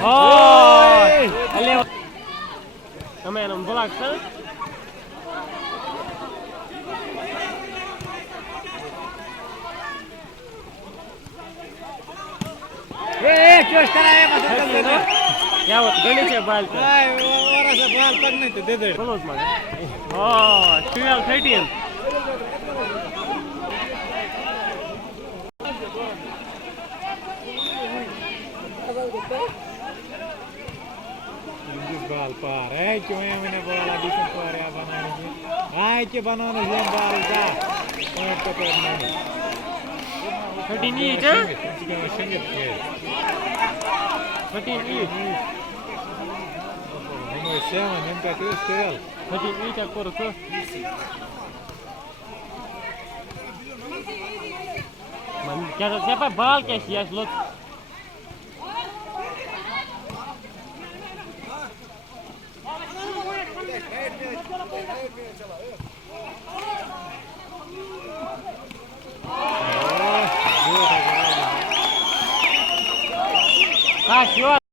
Oi! Também não vou lá, tá? चोस कराया या होत गणेश बाल वराचा बॉल पण नाही ते दे बोलोच मग हो 12-13 bal par ai que eu me bola ali com por a banana ai que banana de bal já não tô perdendo 13 each huh? 13 each não sei mas nem para que estel 13 each akor ko man siapa bal ke sias lot Ah, senhor!